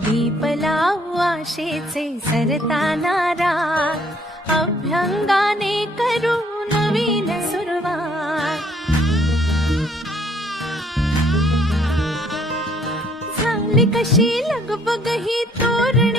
दीप लावू आशेचे सरताना रात, अभ्यंगाने करू नवीन सुरुवात. झाली कशी लगबग ही तोरण